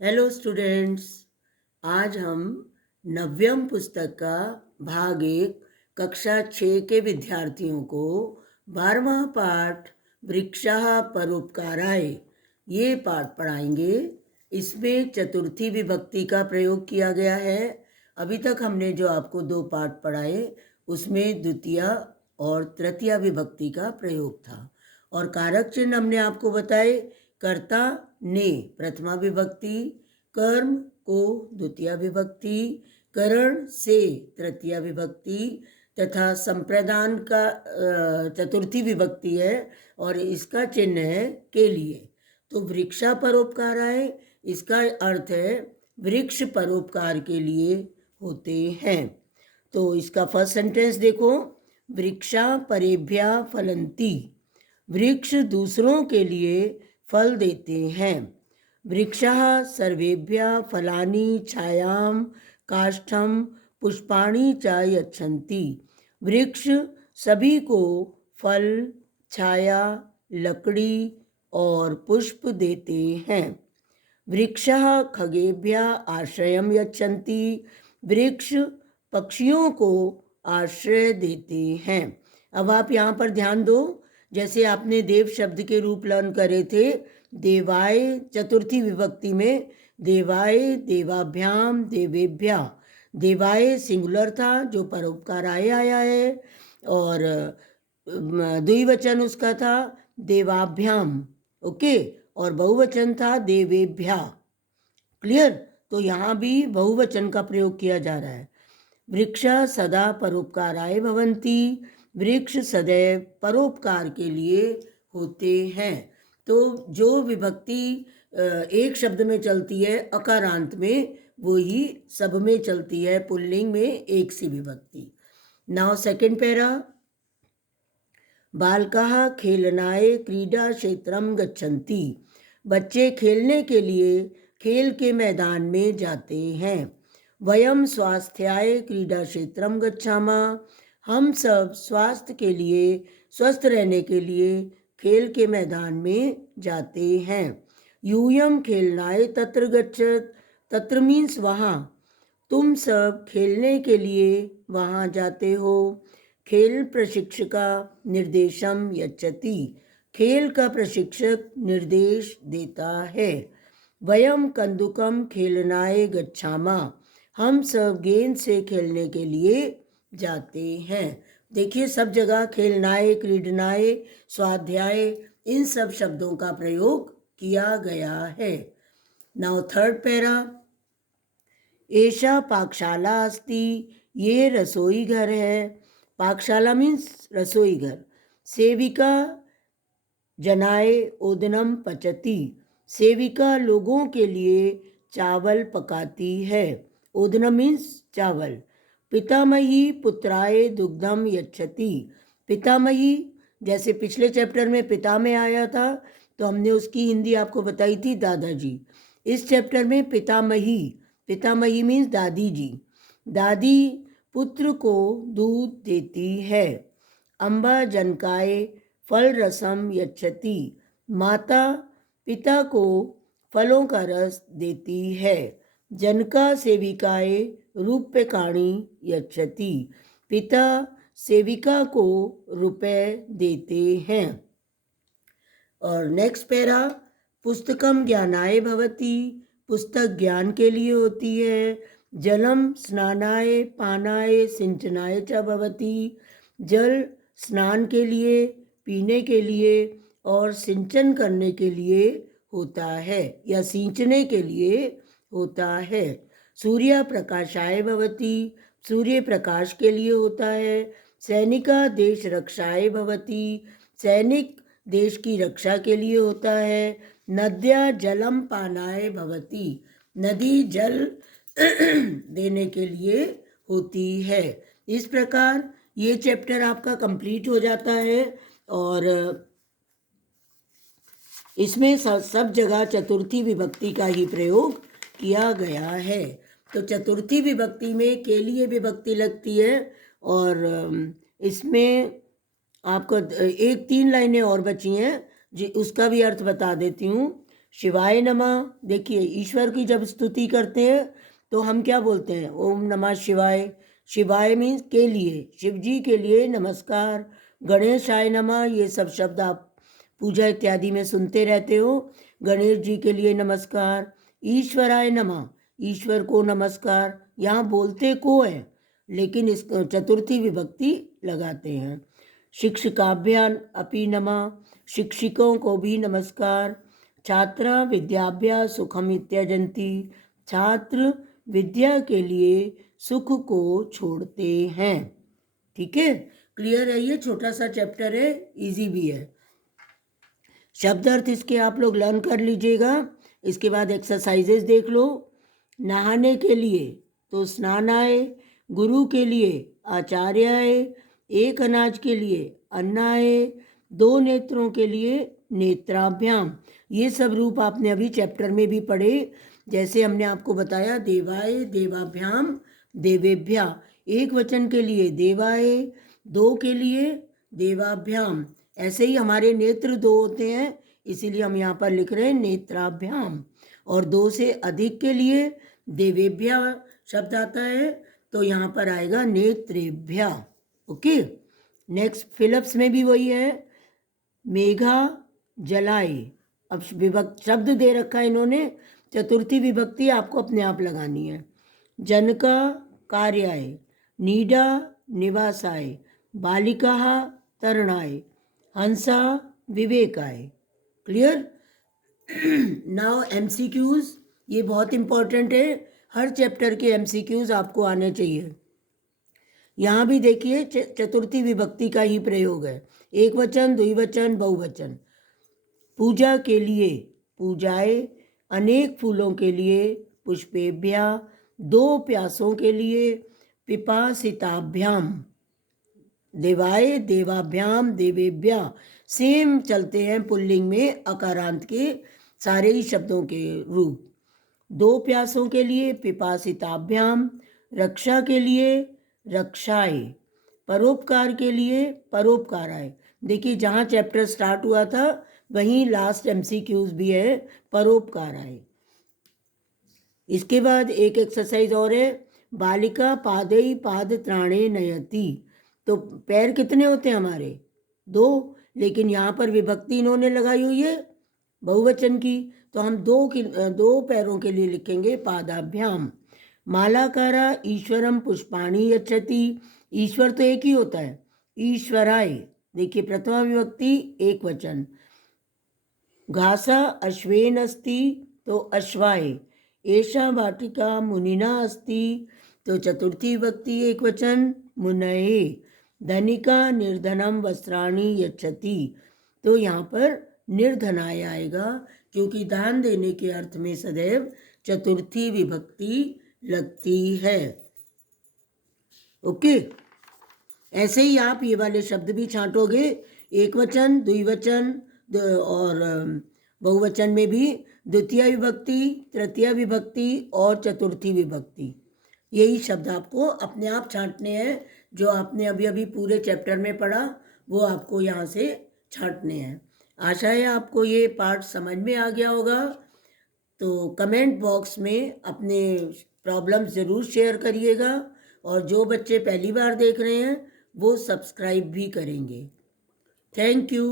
Hello students. आज हम नव्यम पुस्तक का भाग 1 कक्षा 6 के विद्यार्थियों को 12वां पाठ वृक्षः परोपकाराय ये पाठ पढ़ाएंगे। इसमें चतुर्थी विभक्ति का प्रयोग किया गया है। अभी तक हमने जो आपको 2 पाठ पढ़ाए उसमें द्वितीया और तृतीया विभक्ति का प्रयोग था और कारक चिन्ह हमने आपको बताए। कर्ता ने प्रथमा विभक्ति, कर्म को द्वितीया विभक्ति, करण से तृतीया विभक्ति तथा संप्रदान का चतुर्थी विभक्ति है और इसका चिन्ह है के लिए। तो वृक्षा परोपकाराय इसका अर्थ है वृक्ष परोपकार के लिए होते हैं। तो इसका फर्स्ट सेंटेंस देखो, वृक्षा परेभ्या फलन्ति, वृक्ष दूसरों के लिए फल देते हैं। वृक्षः सर्वेभ्यः फलानि छायां काष्ठं पुष्पाणि च यच्छन्ति, वृक्ष सभी को फल, छाया, लकड़ी और पुष्प देते हैं। वृक्षः खगेभ्यः आश्रयं यच्छन्ति, वृक्ष पक्षियों को आश्रय देते हैं। अब आप यहाँ पर ध्यान दो, जैसे आपने देव शब्द के रूप लर्न करे थे, देवाय चतुर्थी विभक्ति में देवाय, देवाभ्याम, देवेभ्या। देवाय सिंगुलर था जो परोपकाराय आया है और द्विवचन उसका था देवाभ्याम, ओके, और बहुवचन था देवेभ्या। क्लियर? तो यहाँ भी बहुवचन का प्रयोग किया जा रहा है। वृक्ष सदा परोपकाराय भवन्ति, वृक्ष सदैव परोपकार के लिए होते हैं। तो जो विभक्ति एक शब्द में चलती है अकारांत में, वो ही सब में चलती है पुल्लिंग में एक सी विभक्ति। नाउ सेकंड पैरा, बालकाः खेलनाय क्रीडा क्षेत्रम गच्छन्ति, बच्चे खेलने के लिए खेल के मैदान में जाते हैं। वयम स्वास्थ्याय क्रीडा क्षेत्रम गच्छामः, हम सब स्वास्थ्य के लिए, स्वस्थ रहने के लिए खेल के मैदान में जाते हैं। यूयम खेलनाय तत्र गच्छत, तत्र मीन्स वहाँ, तुम सब खेलने के लिए वहाँ जाते हो। खेल प्रशिक्षका निर्देशम यच्छति, खेल का प्रशिक्षक निर्देश देता है। वयम कंदुकम खेलनाय गच्छामः, हम सब गेंद से खेलने के लिए जाते हैं। देखिए सब जगह खेलनाय, क्रीडनाय, स्वाध्याय, इन सब शब्दों का प्रयोग किया गया है। नाउ थर्ड पैरा, एषा पाकशाला अस्ति, ये रसोई घर है। पाकशाला मीन्स रसोई घर। सेविका जनाय ओदनम पचति, सेविका लोगों के लिए चावल पकाती है। ओदनम मीन्स चावल। पितामही पुत्राय दुग्धम यच्छति, पितामही जैसे पिछले चैप्टर में पिता में आया था तो हमने उसकी हिंदी आपको बताई थी दादाजी। इस चैप्टर में पितामही, पितामही मीन्स दादी जी, दादी पुत्र को दूध देती है। अम्बा जनकाय फल रसम यच्छति, माता पिता को फलों का रस देती है। जनका सेविकाय रूप्यकाणि यच्छति, पिता सेविका को रुपए देते हैं। और नेक्स्ट पैरा, पुस्तकम ज्ञानाय भवति, पुस्तक ज्ञान के लिए होती है। जलम स्नानाय पानाय सिंचनाय च भवति, जल स्नान के लिए, पीने के लिए और सिंचन करने के लिए होता है या सींचने के लिए होता है। सूर्य प्रकाशाय भवति, सूर्य प्रकाश के लिए होता है। सैनिका देश रक्षाय भवति, सैनिक देश की रक्षा के लिए होता है। नद्या जलम पानाय भवति, नदी जल देने के लिए होती है। इस प्रकार ये चैप्टर आपका कंप्लीट हो जाता है और इसमें सब जगह चतुर्थी विभक्ति का ही प्रयोग किया गया है। तो चतुर्थी विभक्ति में के लिए विभक्ति लगती है और इसमें आपको एक 3 लाइनें और बची हैं जी, उसका भी अर्थ बता देती हूँ। शिवाय नमः। देखिए ईश्वर की जब स्तुति करते हैं तो हम क्या बोलते हैं, ओम नमः शिवाय। शिवाय मीन्स के लिए, शिव जी के लिए नमस्कार। गणेशाय नमः, ये सब शब्द आप पूजा इत्यादि में सुनते रहते हो। गणेश जी के लिए नमस्कार। ईश्वराय नमः, ईश्वर को नमस्कार। यहाँ बोलते को है लेकिन इस चतुर्थी विभक्ति लगाते हैं। शिक्षकाभ्याम अपि नमः, शिक्षकों को भी नमस्कार। छात्रा विद्याभ्या सुखम इत्यजन्ति, छात्र विद्या के लिए सुख को छोड़ते हैं। ठीक है, क्लियर है? ये छोटा सा चैप्टर है, इजी भी है। शब्द अर्थ इसके आप लोग लर्न कर लीजिएगा। इसके बाद एक्सरसाइजेज देख लो। नहाने के लिए तो स्नान आए, गुरु के लिए आचार्य आए, एक अनाज के लिए अन्न आए, दो नेत्रों के लिए नेत्राभ्याम। ये सब रूप आपने अभी चैप्टर में भी पढ़े। जैसे हमने आपको बताया देवाय, देवाभ्याम, देवेभ्या। एक वचन के लिए देवाय, दो के लिए देवाभ्याम। ऐसे ही हमारे नेत्र दो होते हैं, इसीलिए हम यहाँ पर लिख रहे हैं नेत्राभ्याम। और दो से अधिक के लिए देवेभ्या शब्द आता है, तो यहाँ पर आएगा नेत्रेभ्या। ओके, नेक्स्ट फिलिप्स में भी वही है, मेघा जलाए। अब विभक्ति शब्द दे रखा है इन्होंने, चतुर्थी विभक्ति आपको अपने आप लगानी है। जनका कार्याय, नीडा निवासाय, बालिका तरणाय, हंसा विवेकाय। क्लियर? नाउ एमसीक्यूज, ये बहुत इंपॉर्टेंट है। हर चैप्टर के एमसीक्यूज आपको आने चाहिए। यहाँ भी देखिए चतुर्थी विभक्ति का ही प्रयोग है। एक वचन, द्विवचन, बहुवचन। पूजा के लिए पूजाए, अनेक फूलों के लिए पुष्पेभ्या, दो प्यासों के लिए पिपासिताभ्याम, देवाय, देवाभ्याम, देवेभ्या। सेम चलते हैं पुल्लिंग में अकारांत के सारे ही शब्दों के रूप। दो प्यासों के लिए पिपासिताभ्याम, रक्षा के लिए रक्षाए, परोपकार के लिए परोपकाराय। देखिए जहाँ चैप्टर स्टार्ट हुआ था वहीं लास्ट एमसीक्यूज भी है, परोपकाराय। इसके बाद एक एक्सरसाइज और है, बालिका पादई पाद त्राणे नयति। तो पैर कितने होते हैं हमारे? दो, लेकिन यहाँ पर विभक्ति इन्होंने लगाई हुई है बहुवचन की, तो हम दो पैरों के लिए लिखेंगे पादाभ्याम। मालाकारा ईश्वरम पुष्पाणि यच्छति, ईश्वर तो एक ही होता है, ईश्वराय। देखिए प्रथमा विभक्ति एक वचन। घासा अश्वेन अस्ति, तो अश्वाय। एषा वाटिका मुनिना अस्ति, तो चतुर्थी विभक्ति एक वचन, मुनये। धनिका निर्धनम वस्त्राणि यच्छति, तो यहाँ पर निर्धनाय आएगा, क्योंकि दान देने के अर्थ में सदैव चतुर्थी विभक्ति लगती है। ओके, ऐसे ही आप ये वाले शब्द भी छांटोगे, एक वचन, द्विवचन और बहुवचन में भी द्वितीय विभक्ति, तृतीय विभक्ति और चतुर्थी विभक्ति। यही शब्द आपको अपने आप छांटने हैं। जो आपने अभी अभी पूरे चैप्टर में पढ़ा वो आपको यहाँ से छांटने हैं। आशा है आपको ये पार्ट समझ में आ गया होगा। तो कमेंट बॉक्स में अपने प्रॉब्लम ज़रूर शेयर करिएगा, और जो बच्चे पहली बार देख रहे हैं वो सब्सक्राइब भी करेंगे। Thank you.